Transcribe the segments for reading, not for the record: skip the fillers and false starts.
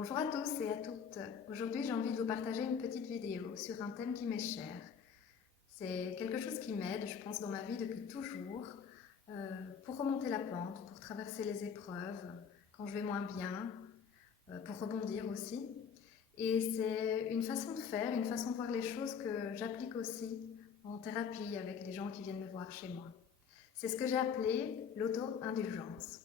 Bonjour à tous et à toutes. Aujourd'hui, j'ai envie de vous partager une petite vidéo sur un thème qui m'est cher. C'est quelque chose qui m'aide, je pense, dans ma vie depuis toujours, pour remonter la pente, pour traverser les épreuves, quand je vais moins bien, pour rebondir aussi. Et c'est une façon de faire, une façon de voir les choses que j'applique aussi en thérapie avec les gens qui viennent me voir chez moi. C'est ce que j'ai appelé l'auto-indulgence.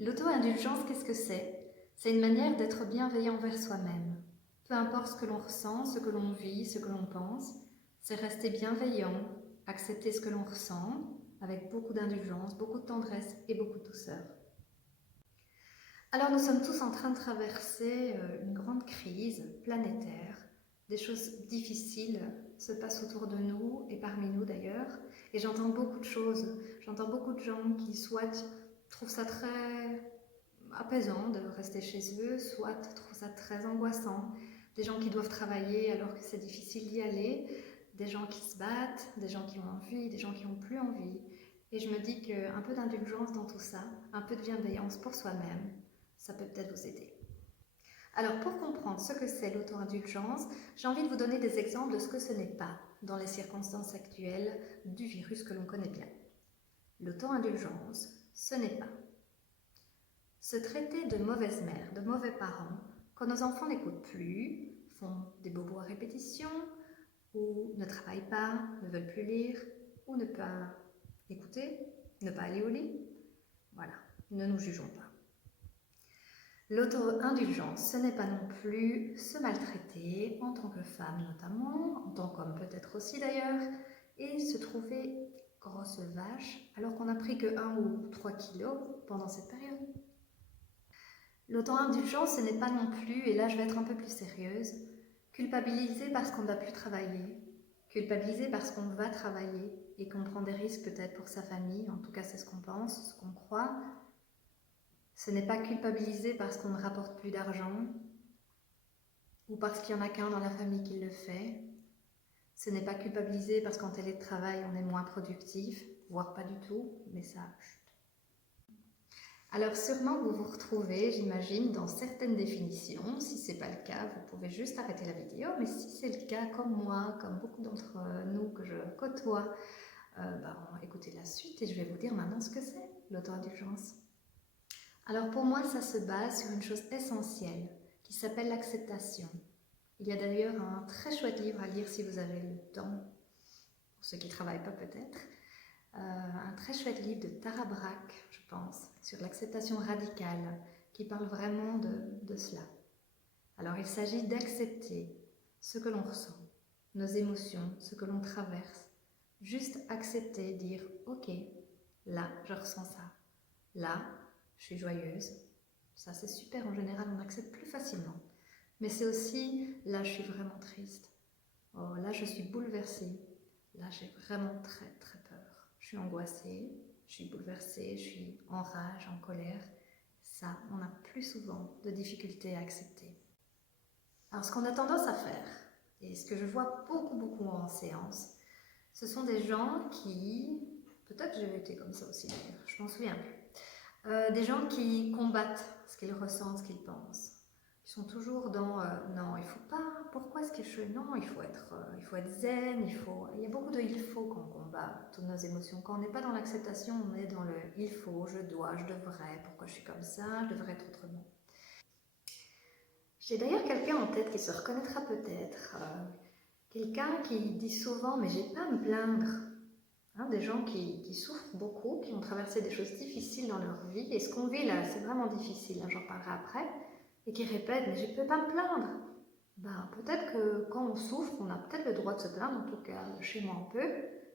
L'auto-indulgence, qu'est-ce que c'est? C'est une manière d'être bienveillant envers soi-même. Peu importe ce que l'on ressent, ce que l'on vit, ce que l'on pense, c'est rester bienveillant, accepter ce que l'on ressent, avec beaucoup d'indulgence, beaucoup de tendresse et beaucoup de douceur. Alors nous sommes tous en train de traverser une grande crise planétaire. Des choses difficiles se passent autour de nous et parmi nous d'ailleurs. Et j'entends beaucoup de choses. J'entends beaucoup de gens qui soit trouvent ça très apaisant de rester chez eux, soit trouvent ça très angoissant. Des gens qui doivent travailler alors que c'est difficile d'y aller. Des gens qui se battent, des gens qui ont envie, des gens qui n'ont plus envie. Et je me dis qu'un peu d'indulgence dans tout ça, un peu de bienveillance pour soi-même, ça peut peut-être vous aider. Alors pour comprendre ce que c'est l'auto-indulgence, j'ai envie de vous donner des exemples de ce que ce n'est pas dans les circonstances actuelles du virus que l'on connaît bien. L'auto-indulgence, ce n'est pas se traiter de mauvaise mère, de mauvais parents, quand nos enfants n'écoutent plus, font des bobos à répétition, ou ne travaillent pas, ne veulent plus lire, ou ne pas écouter, ne pas aller au lit. Voilà, ne nous jugeons pas. L'auto-indulgence, ce n'est pas non plus se maltraiter en tant que femme notamment, en tant qu'homme peut-être aussi d'ailleurs, et se trouver grosse vache alors qu'on n'a pris que 1 ou 3 kilos pendant cette période. L'auto-indulgence, ce n'est pas non plus, et là je vais être un peu plus sérieuse, culpabiliser parce qu'on ne va plus travailler, culpabiliser parce qu'on va travailler et qu'on prend des risques peut-être pour sa famille, en tout cas c'est ce qu'on pense, ce qu'on croit. Ce n'est pas culpabiliser parce qu'on ne rapporte plus d'argent ou parce qu'il n'y en a qu'un dans la famille qui le fait. Ce n'est pas culpabiliser parce qu'en télétravail on est moins productif, voire pas du tout, mais ça chute. Alors sûrement vous vous retrouvez, j'imagine, dans certaines définitions. Si ce n'est pas le cas, vous pouvez juste arrêter la vidéo. Mais si c'est le cas, comme moi, comme beaucoup d'entre nous que je côtoie, écoutez la suite et je vais vous dire maintenant ce que c'est, l'auto-indulgence. Alors pour moi, ça se base sur une chose essentielle qui s'appelle l'acceptation. Il y a d'ailleurs un très chouette livre à lire si vous avez le temps, pour ceux qui ne travaillent pas peut-être, un très chouette livre de Tara Brach, je pense, sur l'acceptation radicale, qui parle vraiment de cela. Alors il s'agit d'accepter ce que l'on ressent, nos émotions, ce que l'on traverse. Juste accepter, dire « Ok, là, je ressens ça. Là, je suis joyeuse. » Ça, c'est super, en général, on accepte plus facilement. Mais c'est aussi « Là, je suis vraiment triste. Oh, là, je suis bouleversée. Là, j'ai vraiment très, très peur. Je suis angoissée, je suis bouleversée, je suis en rage, en colère. » Ça, on a plus souvent de difficultés à accepter. Alors, ce qu'on a tendance à faire, et ce que je vois beaucoup en séance, ce sont des gens qui, peut-être que j'avais été comme ça aussi d'ailleurs, je m'en souviens plus, des gens qui combattent ce qu'ils ressentent, ce qu'ils pensent. Ils sont toujours dans non, il faut pas, pourquoi est-ce que non, il faut être zen, il y a beaucoup de il faut quand on combat toutes nos émotions. Quand on n'est pas dans l'acceptation, on est dans le il faut, je dois, je devrais, pourquoi je suis comme ça, je devrais être autrement. J'ai d'ailleurs quelqu'un en tête qui se reconnaîtra peut-être, quelqu'un qui dit souvent mais j'ai pas à me plaindre. Hein, des gens qui souffrent beaucoup, qui ont traversé des choses difficiles dans leur vie, et ce qu'on vit là, c'est vraiment difficile, hein, j'en parlerai après, et qui répètent « mais je ne peux pas me plaindre ». Ben, peut-être que quand on souffre, on a peut-être le droit de se plaindre, en tout cas chez moi on peut,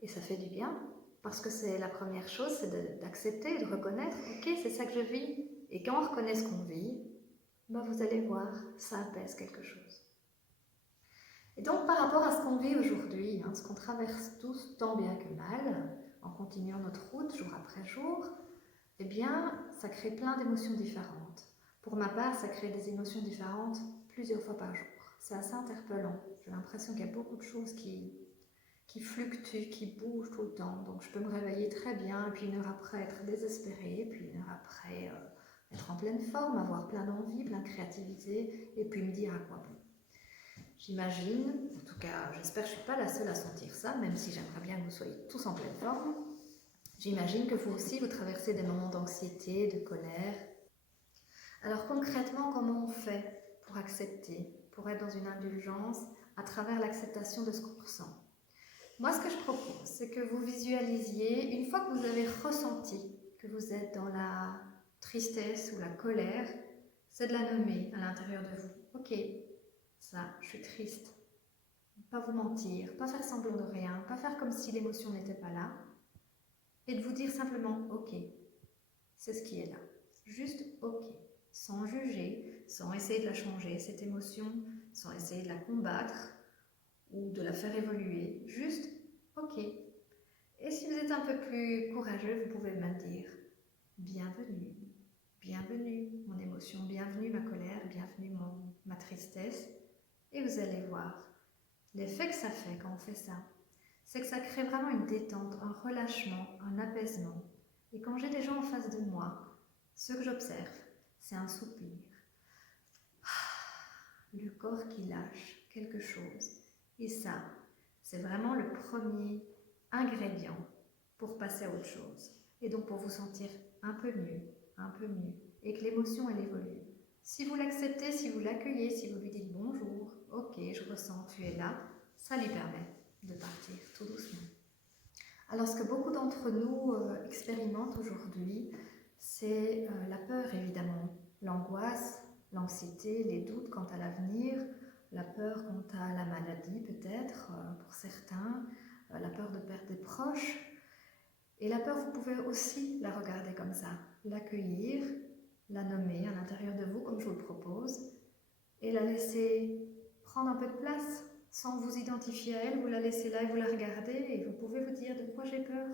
et ça fait du bien, parce que c'est la première chose, c'est d'accepter, de reconnaître « ok, c'est ça que je vis ». Et quand on reconnaît ce qu'on vit, ben, vous allez voir, ça apaise quelque chose. Et donc par rapport à ce qu'on vit aujourd'hui, hein, ce qu'on traverse tous tant bien que mal, en continuant notre route jour après jour, eh bien ça crée plein d'émotions différentes. Pour ma part, ça crée des émotions différentes plusieurs fois par jour. C'est assez interpellant. J'ai l'impression qu'il y a beaucoup de choses qui fluctuent, qui bougent tout le temps. Donc je peux me réveiller très bien, et puis 1 heure après être désespérée, puis 1 heure après être en pleine forme, avoir plein d'envie, plein de créativité, et puis me dire à quoi bon. J'imagine, en tout cas j'espère que je ne suis pas la seule à sentir ça, même si j'aimerais bien que vous soyez tous en pleine forme. J'imagine que vous aussi vous traversez des moments d'anxiété, de colère. Alors concrètement, comment on fait pour accepter, pour être dans une indulgence à travers l'acceptation de ce qu'on ressent? Moi, ce que je propose, c'est que vous visualisiez, une fois que vous avez ressenti que vous êtes dans la tristesse ou la colère, c'est de la nommer à l'intérieur de vous. Ok, ça, je suis triste. Pas vous mentir, pas faire semblant de rien, pas faire comme si l'émotion n'était pas là. Et de vous dire simplement, ok, c'est ce qui est là. Juste ok, sans juger, sans essayer de la changer, cette émotion, sans essayer de la combattre ou de la faire évoluer. Juste ok. Et si vous êtes un peu plus courageux, vous pouvez même dire bienvenue, bienvenue mon émotion, bienvenue ma colère, bienvenue ma tristesse. Et vous allez voir l'effet que ça fait quand on fait ça, c'est que ça crée vraiment une détente, un relâchement, un apaisement. Et quand j'ai des gens en face de moi, ce que j'observe, c'est un soupir. Le corps qui lâche quelque chose. Et ça, c'est vraiment le premier ingrédient pour passer à autre chose. Et donc pour vous sentir un peu mieux, et que l'émotion elle évolue. Si vous l'acceptez, si vous l'accueillez, si vous lui dites bonjour, ok, je ressens, tu es là, ça lui permet de partir tout doucement. Alors ce que beaucoup d'entre nous expérimentent aujourd'hui, c'est la peur évidemment, l'angoisse, l'anxiété, les doutes quant à l'avenir, la peur quant à la maladie peut-être pour certains, la peur de perdre des proches. Et la peur, vous pouvez aussi la regarder comme ça, l'accueillir, la nommer à l'intérieur de vous comme je vous le propose, et la laisser prendre un peu de place sans vous identifier à elle, vous la laissez là et vous la regardez et vous pouvez vous dire de quoi j'ai peur.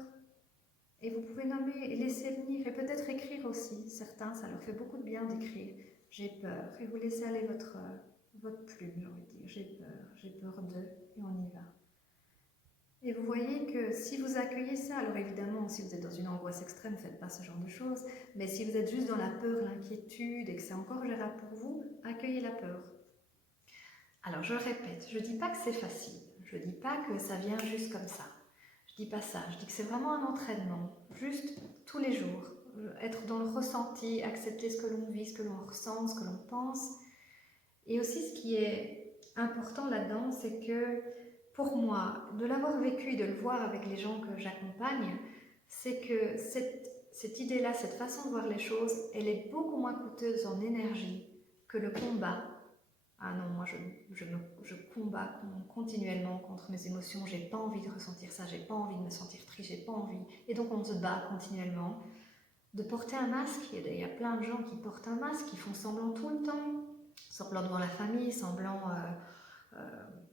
Et vous pouvez nommer et laisser venir et peut-être écrire aussi. Certains, ça leur fait beaucoup de bien d'écrire. J'ai peur. Et vous laissez aller votre plume, j'ai envie de dire. J'ai peur de, et on y va. Et vous voyez que si vous accueillez ça, alors évidemment, si vous êtes dans une angoisse extrême, ne faites pas ce genre de choses. Mais si vous êtes juste dans la peur, l'inquiétude et que c'est encore gérable pour vous, accueillez la peur. Alors je répète, je ne dis pas que c'est facile. Je ne dis pas que ça vient juste comme ça. Je dis pas ça, je dis que c'est vraiment un entraînement, juste tous les jours, être dans le ressenti, accepter ce que l'on vit, ce que l'on ressent, ce que l'on pense. Et aussi ce qui est important là-dedans, c'est que pour moi, de l'avoir vécu et de le voir avec les gens que j'accompagne, c'est que cette idée-là, cette façon de voir les choses, elle est beaucoup moins coûteuse en énergie que le combat. Ah non, moi je combats continuellement contre mes émotions, j'ai pas envie de ressentir ça, j'ai pas envie de me sentir triste, j'ai pas envie. Et donc on se bat continuellement. De porter un masque, il y a plein de gens qui portent un masque, qui font semblant tout le temps, semblant devant la famille, semblant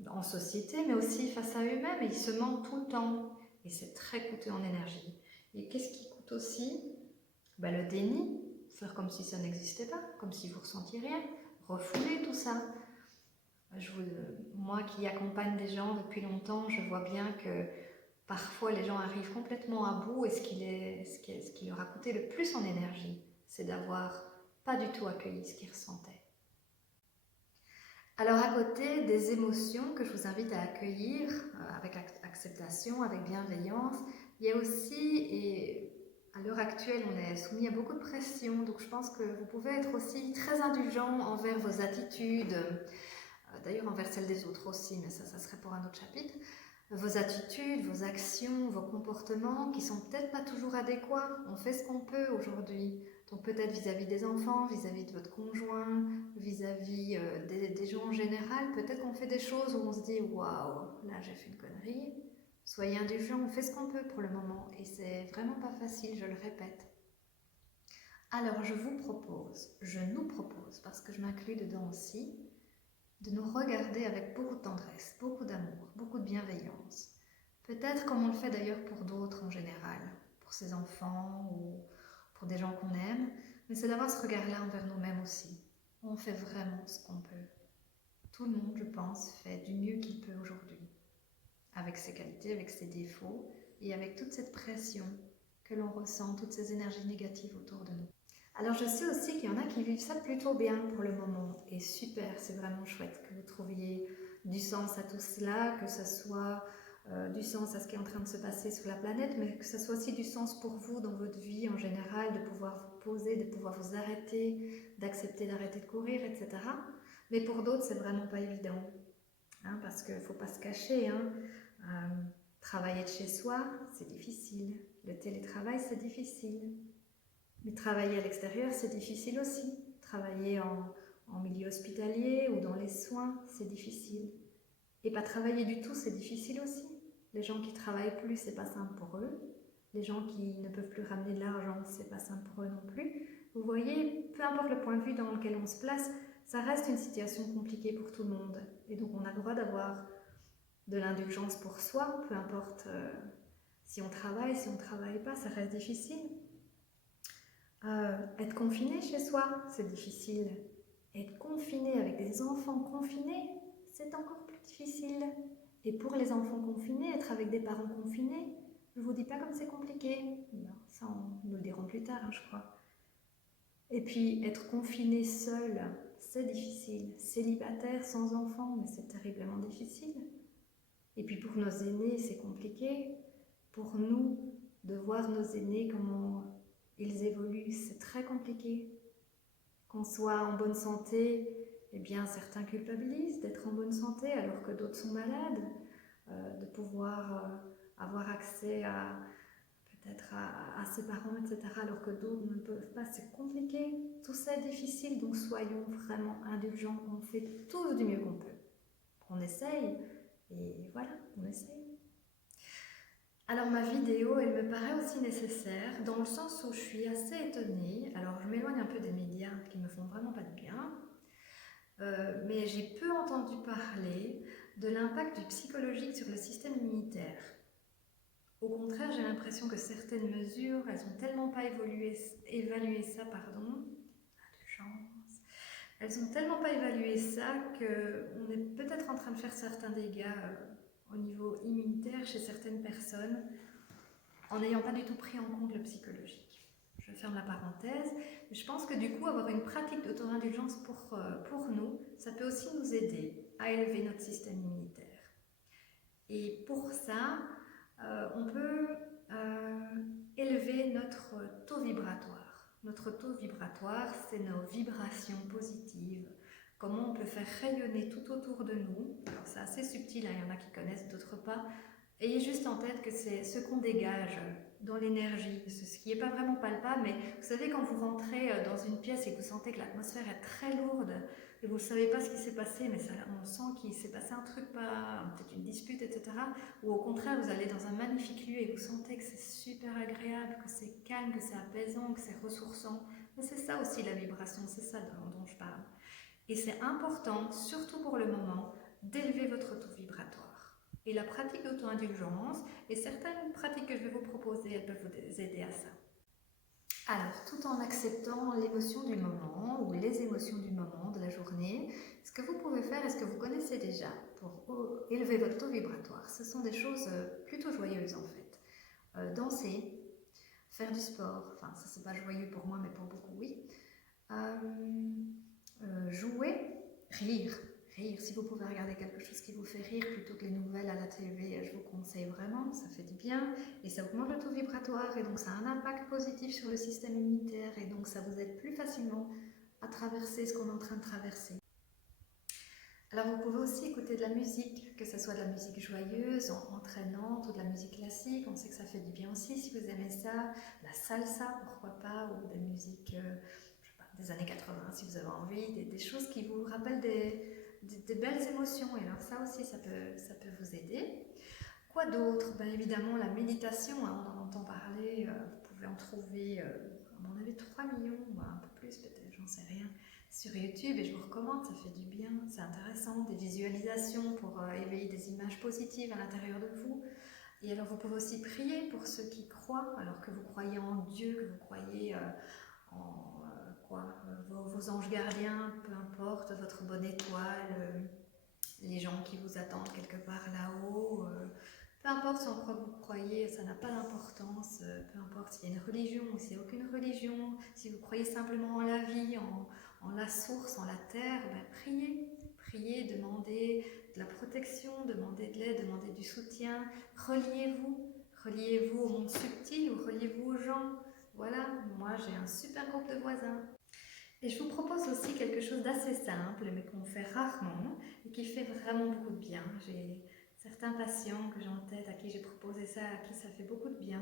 en société, mais aussi face à eux-mêmes, et ils se mentent tout le temps. Et c'est très coûteux en énergie. Et qu'est-ce qui coûte aussi? Le déni, faire comme si ça n'existait pas, comme si vous ressentiez rien. Refouler tout ça. Moi qui accompagne des gens depuis longtemps, je vois bien que parfois les gens arrivent complètement à bout et ce qui leur a coûté le plus en énergie, c'est d'avoir pas du tout accueilli ce qu'ils ressentaient. Alors à côté des émotions que je vous invite à accueillir avec acceptation, avec bienveillance, il y a aussi, et à l'heure actuelle, on est soumis à beaucoup de pression, donc je pense que vous pouvez être aussi très indulgent envers vos attitudes, d'ailleurs envers celles des autres aussi, mais ça serait pour un autre chapitre. Vos attitudes, vos actions, vos comportements qui sont peut-être pas toujours adéquats. On fait ce qu'on peut aujourd'hui. Donc peut-être vis-à-vis des enfants, vis-à-vis de votre conjoint, vis-à-vis des gens en général, peut-être qu'on fait des choses où on se dit « Waouh, là j'ai fait une connerie ». Soyez indulgents, on fait ce qu'on peut pour le moment et c'est vraiment pas facile, je le répète. Alors je nous propose, parce que je m'inclus dedans aussi, de nous regarder avec beaucoup de tendresse, beaucoup d'amour, beaucoup de bienveillance. Peut-être comme on le fait d'ailleurs pour d'autres en général, pour ses enfants ou pour des gens qu'on aime, mais c'est d'avoir ce regard-là envers nous-mêmes aussi. On fait vraiment ce qu'on peut. Tout le monde, je pense, fait du mieux qu'il peut aujourd'hui, avec ses qualités, avec ses défauts et avec toute cette pression que l'on ressent, toutes ces énergies négatives autour de nous. Alors je sais aussi qu'il y en a qui vivent ça plutôt bien pour le moment, et super, c'est vraiment chouette que vous trouviez du sens à tout cela, que ce soit du sens à ce qui est en train de se passer sur la planète, mais que ce soit aussi du sens pour vous dans votre vie en général, de pouvoir vous poser, de pouvoir vous arrêter, d'accepter d'arrêter de courir, etc. Mais pour d'autres, c'est vraiment pas évident, hein, parce qu'il ne faut pas se cacher, hein. Travailler de chez soi, c'est difficile. Le télétravail, c'est difficile. Mais travailler à l'extérieur, c'est difficile aussi. Travailler en milieu hospitalier ou dans les soins, c'est difficile. Et pas travailler du tout, c'est difficile aussi. Les gens qui travaillent plus, c'est pas simple pour eux. Les gens qui ne peuvent plus ramener de l'argent, c'est pas simple pour eux non plus. Vous voyez, peu importe le point de vue dans lequel on se place, ça reste une situation compliquée pour tout le monde. Et donc on a le droit d'avoir de l'indulgence pour soi, peu importe si on travaille, si on ne travaille pas, ça reste difficile. Être confiné chez soi, c'est difficile. Être confiné avec des enfants confinés, c'est encore plus difficile. Et pour les enfants confinés, être avec des parents confinés, je ne vous dis pas comme c'est compliqué. Non, ça, on nous le diront plus tard, hein, je crois. Et puis, être confiné seul, c'est difficile. Célibataire, sans enfants, mais c'est terriblement difficile. Et puis pour nos aînés, c'est compliqué. Pour nous, de voir nos aînés, comment ils évoluent, c'est très compliqué. Qu'on soit en bonne santé, eh bien certains culpabilisent d'être en bonne santé alors que d'autres sont malades, de pouvoir avoir accès à peut-être à ses parents, etc., alors que d'autres ne peuvent pas, c'est compliqué. Tout ça est difficile, donc soyons vraiment indulgents. On fait tous du mieux qu'on peut. On essaye, et voilà, on essaye. Alors ma vidéo, elle me paraît aussi nécessaire dans le sens où je suis assez étonnée. Alors je m'éloigne un peu des médias qui me font vraiment pas de bien, mais j'ai peu entendu parler de l'impact du psychologique sur le système immunitaire. Au contraire, j'ai l'impression que certaines mesures, elles n'ont tellement pas évalué ça, elles n'ont tellement pas évalué ça qu'on est peut-être en train de faire certains dégâts au niveau immunitaire chez certaines personnes en n'ayant pas du tout pris en compte le psychologique. Je ferme la parenthèse. Je pense que du coup, avoir une pratique d'auto-indulgence pour nous, ça peut aussi nous aider à élever notre système immunitaire. Et pour ça, on peut élever notre taux vibratoire. Notre taux vibratoire, c'est nos vibrations positives. Comment on peut faire rayonner tout autour de nous. Alors c'est assez subtil, hein, il y en a qui connaissent, d'autres pas. Ayez juste en tête que c'est ce qu'on dégage dans l'énergie, ce qui n'est pas vraiment palpable, mais vous savez quand vous rentrez dans une pièce et que vous sentez que l'atmosphère est très lourde et vous ne savez pas ce qui s'est passé, mais ça, on sent qu'il s'est passé un truc, peut-être une dispute, etc. Ou au contraire, vous allez dans un magnifique lieu et vous sentez que c'est super agréable, que c'est calme, que c'est apaisant, que c'est ressourçant. Mais c'est ça aussi la vibration, c'est ça dont je parle. Et c'est important, surtout pour le moment, d'élever votre taux vibratoire. Et la pratique d'auto-indulgence et certaines pratiques que je vais vous proposer, elles peuvent vous aider à ça. Alors, tout en acceptant l'émotion du moment ou les émotions du moment, de la journée, ce que vous pouvez faire et ce que vous connaissez déjà pour élever votre taux vibratoire, ce sont des choses plutôt joyeuses en fait. Danser, faire du sport, enfin ça c'est pas joyeux pour moi mais pour beaucoup oui. Jouer, rire. Si vous pouvez regarder quelque chose qui vous fait rire plutôt que les nouvelles à la télé, je vous conseille vraiment, ça fait du bien et ça augmente le taux vibratoire et donc ça a un impact positif sur le système immunitaire et donc ça vous aide plus facilement à traverser ce qu'on est en train de traverser. Alors vous pouvez aussi écouter de la musique, que ce soit de la musique joyeuse, entraînante ou de la musique classique, on sait que ça fait du bien aussi si vous aimez ça, la salsa pourquoi pas, ou des musiques des années 80 si vous avez envie, des choses qui vous rappellent des belles émotions et alors ça aussi ça peut vous aider. Quoi d'autre? Ben évidemment la méditation, hein, on en entend parler, vous pouvez en trouver à mon avis 3 millions, un peu plus peut-être, j'en sais rien, sur YouTube et je vous recommande, ça fait du bien, c'est intéressant, des visualisations pour éveiller des images positives à l'intérieur de vous. Et alors vous pouvez aussi prier pour ceux qui croient, alors que vous croyez en Dieu, que vous croyez en vos anges gardiens, peu importe, votre bonne étoile, les gens qui vous attendent quelque part là-haut, peu Peu importe en quoi vous croyez, ça n'a pas d'importance. Peu importe s'il y a une religion ou s'il n'y a aucune religion. Si vous croyez simplement en la vie, en la source, en la terre, ben priez. Priez, demandez de la protection, demandez de l'aide, demandez du soutien. Reliez-vous. Reliez-vous au monde subtil ou reliez-vous aux gens. Voilà, moi j'ai un super groupe de voisins. Et je vous propose aussi quelque chose d'assez simple, mais qu'on fait rarement et qui fait vraiment beaucoup de bien. J'ai certains patients que j'ai en tête à qui j'ai proposé ça, à qui ça fait beaucoup de bien.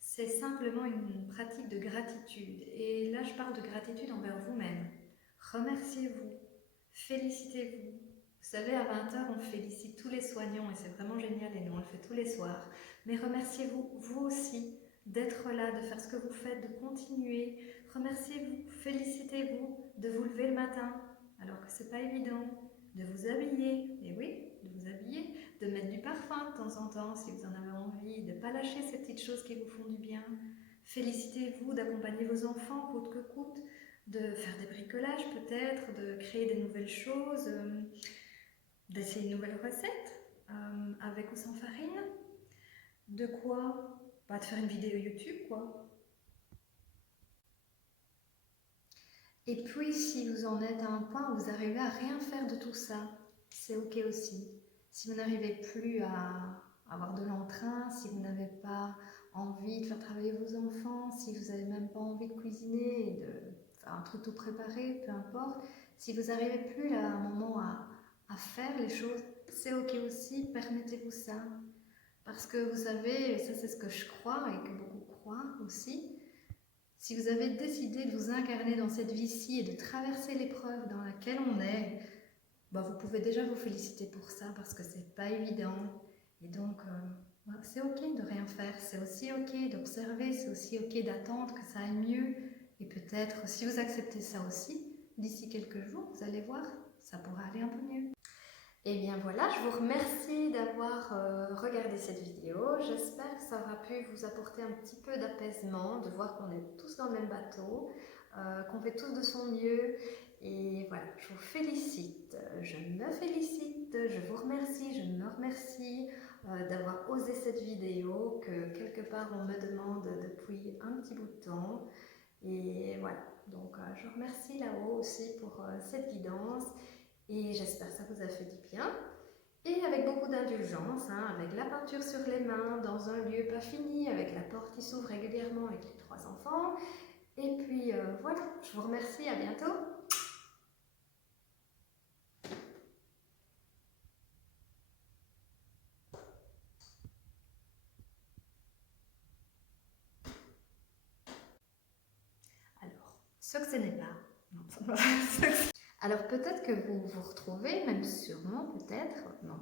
C'est simplement une pratique de gratitude. Et là, je parle de gratitude envers vous-même. Remerciez-vous, félicitez-vous. Vous savez, à 20h, on félicite tous les soignants et c'est vraiment génial et nous, on le fait tous les soirs. Mais remerciez-vous, vous aussi, d'être là, de faire ce que vous faites, de continuer. Remerciez-vous, félicitez-vous de vous lever le matin, alors que c'est pas évident, de vous habiller, et oui, de vous habiller, de mettre du parfum de temps en temps si vous en avez envie, de ne pas lâcher ces petites choses qui vous font du bien. Félicitez-vous d'accompagner vos enfants coûte que coûte, de faire des bricolages peut-être, de créer des nouvelles choses, d'essayer une nouvelle recette, avec ou sans farine. De quoi? Bah, de faire une vidéo YouTube, quoi. Et puis, si vous en êtes à un point où vous arrivez à rien faire de tout ça, c'est ok aussi. Si vous n'arrivez plus à avoir de l'entrain, si vous n'avez pas envie de faire travailler vos enfants, si vous n'avez même pas envie de cuisiner et de faire un truc tout préparé, peu importe, si vous n'arrivez plus là, à un moment à faire les choses, c'est ok aussi, permettez-vous ça. Parce que vous savez, ça c'est ce que je crois et que beaucoup croient aussi, si vous avez décidé de vous incarner dans cette vie-ci et de traverser l'épreuve dans laquelle on est, bah vous pouvez déjà vous féliciter pour ça parce que c'est pas évident. Et donc, c'est ok de rien faire, c'est aussi ok d'observer, c'est aussi ok d'attendre que ça aille mieux. Et peut-être, si vous acceptez ça aussi, d'ici quelques jours, vous allez voir, ça pourra aller un peu mieux. Et bien voilà, je vous remercie d'avoir regardé cette vidéo. J'espère que ça aura pu vous apporter un petit peu d'apaisement, de voir qu'on est tous dans le même bateau, qu'on fait tous de son mieux. Et voilà, je vous félicite, je me félicite, je vous remercie, je me remercie d'avoir osé cette vidéo que quelque part on me demande depuis un petit bout de temps. Et voilà, donc je vous remercie là-haut aussi pour cette guidance. Et j'espère que ça vous a fait du bien. Et avec beaucoup d'indulgence, avec la peinture sur les mains, dans un lieu pas fini, avec la porte qui s'ouvre régulièrement avec les 3 enfants. Et puis voilà, je vous remercie, à bientôt. Alors, ce que ce n'est pas. Non, alors peut-être que vous vous retrouvez, même sûrement peut-être, non